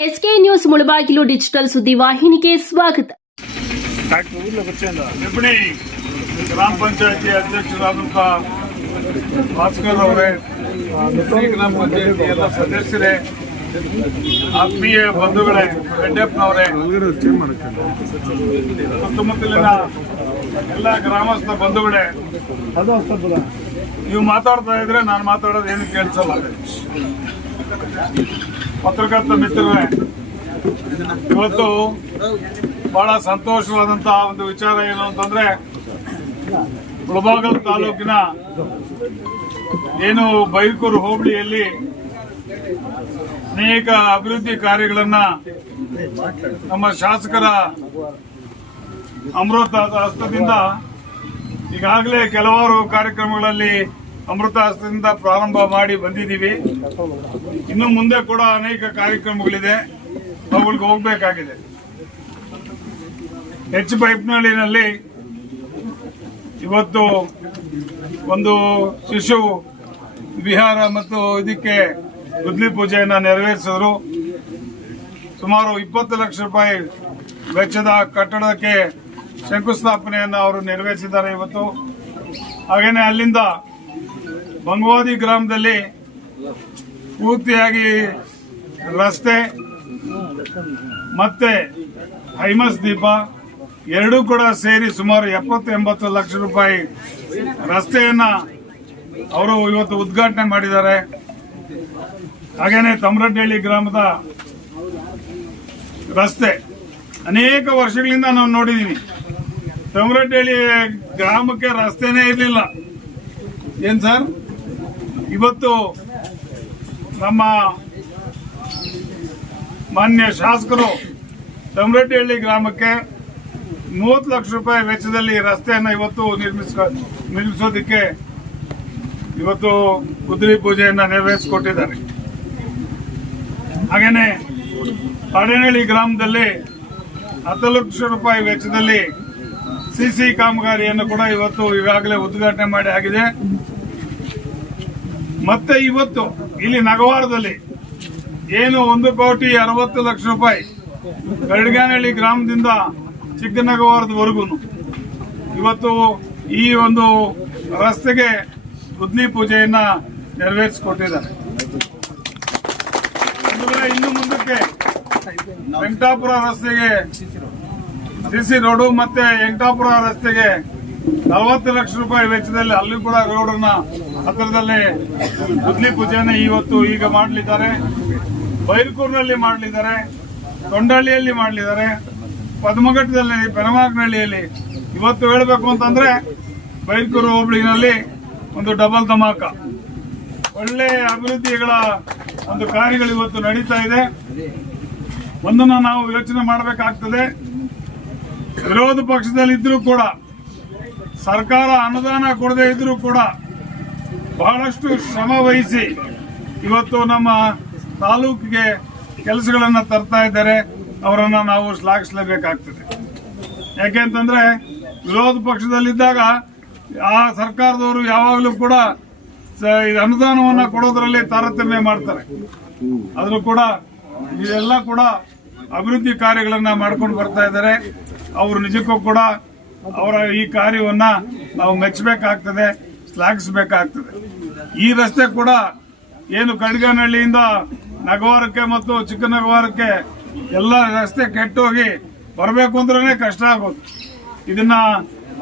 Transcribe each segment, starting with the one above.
S K news Mulbagal digital ಸುದ್ದಿವಾಹಿನಿಗೆ ಸ್ವಾಗತ. ಹೆಬ್ಬಣಿ ಗ್ರಾಮ ಪಂಚಾಯತಿ ಅಧ್ಯಕ್ಷರಾದಂತಹ ಭಾಸ್ಕರ್ ಅವರೇ ಗ್ರಾಮ ಪಂಚಾಯತಿ ಎಲ್ಲ ಸದಸ್ಯರೇ ಆತ್ಮೀಯ ಬಂಧುಗಳೇ ರೆಡ್ಡಪ್ಪನವರೇ ಸುತ್ತಮುತ್ತಲಿನ ಎಲ್ಲ ಗ್ರಾಮಸ್ಥ ಬಂಧುಗಳೇ ನೀವು ಮಾತಾಡ್ತಾ ಇದ್ರೆ ನಾನು ಮಾತಾಡೋದು ಏನು ಕೇಳಿಸಲ್ಲ. ಪತ್ರಕರ್ತ ಮಿತ್ರರೇ, ಇವತ್ತು ಬಹಳ ಸಂತೋಷವಾದಂತಹ ಒಂದು ವಿಚಾರ ಏನು ಅಂತಂದ್ರೆ ಮುಳಬಾಗಲ್ ತಾಲೂಕಿನ ಏನು ಬೈಕೂರು ಹೋಬಳಿಯಲ್ಲಿ ಅನೇಕ ಅಭಿವೃದ್ಧಿ ಕಾರ್ಯಗಳನ್ನ ನಮ್ಮ ಶಾಸಕರ ಅಮೃತ ಹಸ್ತದಿಂದ ಈಗಾಗಲೇ ಕೆಲವಾರು ಕಾರ್ಯಕ್ರಮಗಳಲ್ಲಿ ಅಮೃತ ಹಸ್ತದಿಂದ ಪ್ರಾರಂಭ ಮಾಡಿ ಬಂದಿದ್ದೀವಿ. ಇನ್ನು ಮುಂದೆ ಕೂಡ ಅನೇಕ ಕಾರ್ಯಕ್ರಮಗಳಿದೆ. ಅವುಗಳಿಗೆ ಹೋಗಬೇಕಾಗಿದೆ. ಹೆಚ್ ಪೈಪ್ನಳ್ಳಿನಲ್ಲಿ ಇವತ್ತು ಒಂದು ಶಿಶು ವಿಹಾರ ಮತ್ತು ಇದಕ್ಕೆ ಗುದ್ಲಿ ಪೂಜೆಯನ್ನು ನೆರವೇರಿಸಿದ್ರು. ಸುಮಾರು ಇಪ್ಪತ್ತು ಲಕ್ಷ ರೂಪಾಯಿ ವೆಚ್ಚದ ಕಟ್ಟಡಕ್ಕೆ ಶಂಕುಸ್ಥಾಪನೆಯನ್ನು ಅವರು ನೆರವೇರಿಸಿದ್ದಾರೆ ಇವತ್ತು. ಹಾಗೆಯೇ ಅಲ್ಲಿಂದ ಬಂಗವಾದಿ ಗ್ರಾಮದಲ್ಲಿ ಪೂರ್ತಿಯಾಗಿ ರಸ್ತೆ ಮತ್ತೆ ಹೈಮಸ್ ದೀಪ ಎರಡೂ ಕೂಡ ಸೇರಿ ಸುಮಾರು ಎಪ್ಪತ್ತು ಎಂಬತ್ತು ಲಕ್ಷ ರೂಪಾಯಿ ರಸ್ತೆಯನ್ನ ಅವರು ಇವತ್ತು ಉದ್ಘಾಟನೆ ಮಾಡಿದ್ದಾರೆ. ಹಾಗೇನೆ ತಮರಡ್ಡಹಳ್ಳಿ ಗ್ರಾಮದ ರಸ್ತೆ ಅನೇಕ ವರ್ಷಗಳಿಂದ ನಾವು ನೋಡಿದ್ದೀನಿ ತಮರಡ್ಡಹಳ್ಳಿ ಗ್ರಾಮಕ್ಕೆ ರಸ್ತೆನೇ ಇರಲಿಲ್ಲ. ಏನ್ ಸರ್? ಇವತ್ತು ನಮ್ಮ ಮಾನ್ಯ ಶಾಸಕರು ತಮರಡ್ಡಿಹಳ್ಳಿ ಗ್ರಾಮಕ್ಕೆ ಮೂವತ್ತು ಲಕ್ಷ ರೂಪಾಯಿ ವೆಚ್ಚದಲ್ಲಿ ರಸ್ತೆಯನ್ನು ಇವತ್ತು ನಿರ್ಮಿಸ ನಿರ್ಮಿಸೋದಕ್ಕೆ ಇವತ್ತು ಕುದುರೆ ಪೂಜೆಯನ್ನು ನೆರವೇರಿಸಿಕೊಟ್ಟಿದ್ದಾರೆ. ಹಾಗೇನೆ ಪಾಡೇನಹಳ್ಳಿ ಗ್ರಾಮದಲ್ಲಿ ಹತ್ತು ಲಕ್ಷ ರೂಪಾಯಿ ವೆಚ್ಚದಲ್ಲಿ ಸಿಸಿ ಕಾಮಗಾರಿಯನ್ನು ಕೂಡ ಇವತ್ತು ಈಗಾಗಲೇ ಉದ್ಘಾಟನೆ ಮಾಡಿ ಆಗಿದೆ ಮತ್ತೆ ಇವತ್ತು ಇಲ್ಲಿ ನಗವಾರದಲ್ಲಿ ಏನು ಒಂದು ಕೋಟಿ ಅರವತ್ತು ಲಕ್ಷ ರೂಪಾಯಿ ಗಡ್ಗಾನಹಳ್ಳಿ ಗ್ರಾಮದಿಂದ ಚಿಕ್ಕನಗವಾರದವರೆಗೂ ಇವತ್ತು ಈ ಒಂದು ರಸ್ತೆಗೆ ಗುದ್ಲಿ ಪೂಜೆಯನ್ನ ನೆರವೇರಿಸಿಕೊಟ್ಟಿದ್ದಾರೆ. ಇನ್ನು ಮುಂದಕ್ಕೆ ವೆಂಕಟಾಪುರ ರಸ್ತೆಗೆ ಸಿಸಿ ರೋಡು ಮತ್ತೆ ವೆಂಕಟಾಪುರ ರಸ್ತೆಗೆ ನಲವತ್ತು ಲಕ್ಷ ರೂಪಾಯಿ ವೆಚ್ಚದಲ್ಲಿ ಅಲ್ಲಿ ಕೂಡ ರೋಡನ್ನ ಹತ್ತಿರದಲ್ಲಿ ಗುದ್ಲಿ ಪೂಜೆಯನ್ನ ಇವತ್ತು ಈಗ ಮಾಡಲಿದ್ದಾರೆ. ಬೈರ್ಕೂರ್ನಲ್ಲಿ ಮಾಡಲಿದ್ದಾರೆ ತೊಂಡಳ್ಳಿಯಲ್ಲಿ ಮಾಡಲಿದ್ದಾರೆ, ಪದ್ಮಘಟ್ಟದಲ್ಲಿ, ಪೆನಮಾಗ್ನಹಳ್ಳಿಯಲ್ಲಿ. ಇವತ್ತು ಹೇಳಬೇಕು ಅಂತಂದ್ರೆ ಬೈರ್ಕೂರು ಹೋಬಳಿನಲ್ಲಿ ಒಂದು ಡಬಲ್ ಧಮಾಕ. ಒಳ್ಳೆ ಅಭಿವೃದ್ಧಿಗಳ ಒಂದು ಕಾರ್ಯಗಳು ಇವತ್ತು ನಡೀತಾ ಇದೆ. ಒಂದನ್ನ ನಾವು ಯೋಚನೆ ಮಾಡಬೇಕಾಗ್ತದೆ. ವಿರೋಧ ಪಕ್ಷದಲ್ಲಿ ಇದ್ರೂ ಕೂಡ ಸರ್ಕಾರ ಅನುದಾನ ಕೊಡದೇ ಇದ್ರೂ ಕೂಡ ಬಹಳಷ್ಟು ಶ್ರಮ ವಹಿಸಿ ಇವತ್ತು ನಮ್ಮ ತಾಲೂಕಿಗೆ ಕೆಲಸಗಳನ್ನು ತರ್ತಾ ಇದ್ದಾರೆ, ಅವರನ್ನ ನಾವು ಶ್ಲಾಘಿಸಲೇಬೇಕಾಗ್ತದೆ. ಯಾಕೆಂತಂದ್ರೆ ವಿರೋಧ ಪಕ್ಷದಲ್ಲಿದ್ದಾಗ ಆ ಸರ್ಕಾರದವರು ಯಾವಾಗಲೂ ಕೂಡ ಅನುದಾನವನ್ನ ಕೊಡೋದ್ರಲ್ಲಿ ತಾರತಮ್ಯ ಮಾಡ್ತಾರೆ. ಆದರೂ ಕೂಡ ಇದೆಲ್ಲ ಕೂಡ ಅಭಿವೃದ್ಧಿ ಕಾರ್ಯಗಳನ್ನು ಮಾಡ್ಕೊಂಡು ಬರ್ತಾ ಇದ್ದಾರೆ. ಅವರು ನಿಜಕ್ಕೂ ಕೂಡ ಅವರ ಈ ಕಾರ್ಯವನ್ನ ನಾವು ಮೆಚ್ಚಬೇಕಾಗ್ತದೆ, ಶ್ಲಾಘಿಸಬೇಕಾಗ್ತದೆ. ಈ ರಸ್ತೆ ಕೂಡ ಏನು ಕಡ್ಗನಹಳ್ಳಿಯಿಂದ ನಗವಾರಕ್ಕೆ ಮತ್ತು ಚಿಕ್ಕನಗವಾರಕ್ಕೆ ಎಲ್ಲ ರಸ್ತೆ ಕೆಟ್ಟೋಗಿ ಬರಬೇಕು ಅಂದ್ರೆ ಕಷ್ಟ ಆಗೋದು. ಇದನ್ನ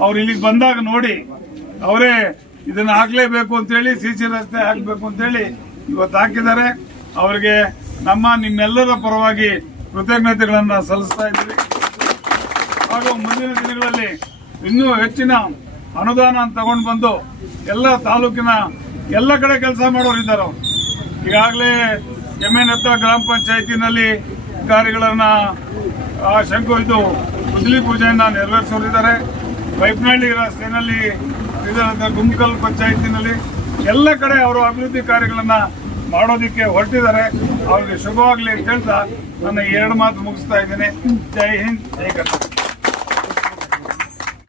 ಅವ್ರು ಇಲ್ಲಿಗೆ ಬಂದಾಗ ನೋಡಿ, ಅವರೇ ಇದನ್ನ ಹಾಕ್ಲೇಬೇಕು ಅಂತೇಳಿ, ಸಿ ಸಿ ರಸ್ತೆ ಹಾಕ್ಬೇಕು ಅಂತೇಳಿ ಇವತ್ತು ಹಾಕಿದ್ದಾರೆ. ಅವರಿಗೆ ನಮ್ಮ ನಿಮ್ಮೆಲ್ಲರ ಪರವಾಗಿ ಕೃತಜ್ಞತೆಗಳನ್ನ ಸಲ್ಲಿಸ್ತಾ ಇದ್ದೀವಿ. ಹಾಗೂ ಮುಂದಿನ ದಿನಗಳಲ್ಲಿ ಇನ್ನೂ ಹೆಚ್ಚಿನ ಅನುದಾನ ತಗೊಂಡು ಬಂದು ಎಲ್ಲ ತಾಲೂಕಿನ ಎಲ್ಲ ಕಡೆ ಕೆಲಸ ಮಾಡೋರು ಇದ್ದಾರೆ ಅವರು. ಈಗಾಗಲೇ ಎಮ್ಮೆನತ್ತ ಗ್ರಾಮ ಪಂಚಾಯತಿನಲ್ಲಿ ಆ, ಶಂಕು ಇದು ಮುಸ್ಲಿ ಪೂಜೆಯನ್ನ ನೆರವೇರಿಸೋರಿದ್ದಾರೆ. ಬೈಪ್ನಹಳ್ಳಿ ರಸ್ತೆಯಲ್ಲಿ ಗುಮ್ಕಲ್ ಪಂಚಾಯತಿನಲ್ಲಿ ಎಲ್ಲ ಕಡೆ ಅವರು ಅಭಿವೃದ್ಧಿ ಕಾರ್ಯಗಳನ್ನ ಮಾಡೋದಕ್ಕೆ ಹೊರಟಿದ್ದಾರೆ. ಅವ್ರಿಗೆ ಶುಭವಾಗಲಿ ಅಂತ ಹೇಳ್ತಾ ನನ್ನ ಎರಡು ಮಾತು ಮುಗಿಸ್ತಾ ಇದ್ದೀನಿ. ಜೈ ಹಿಂದ್ ಜೈ ಕರ್ನಾಟಕ.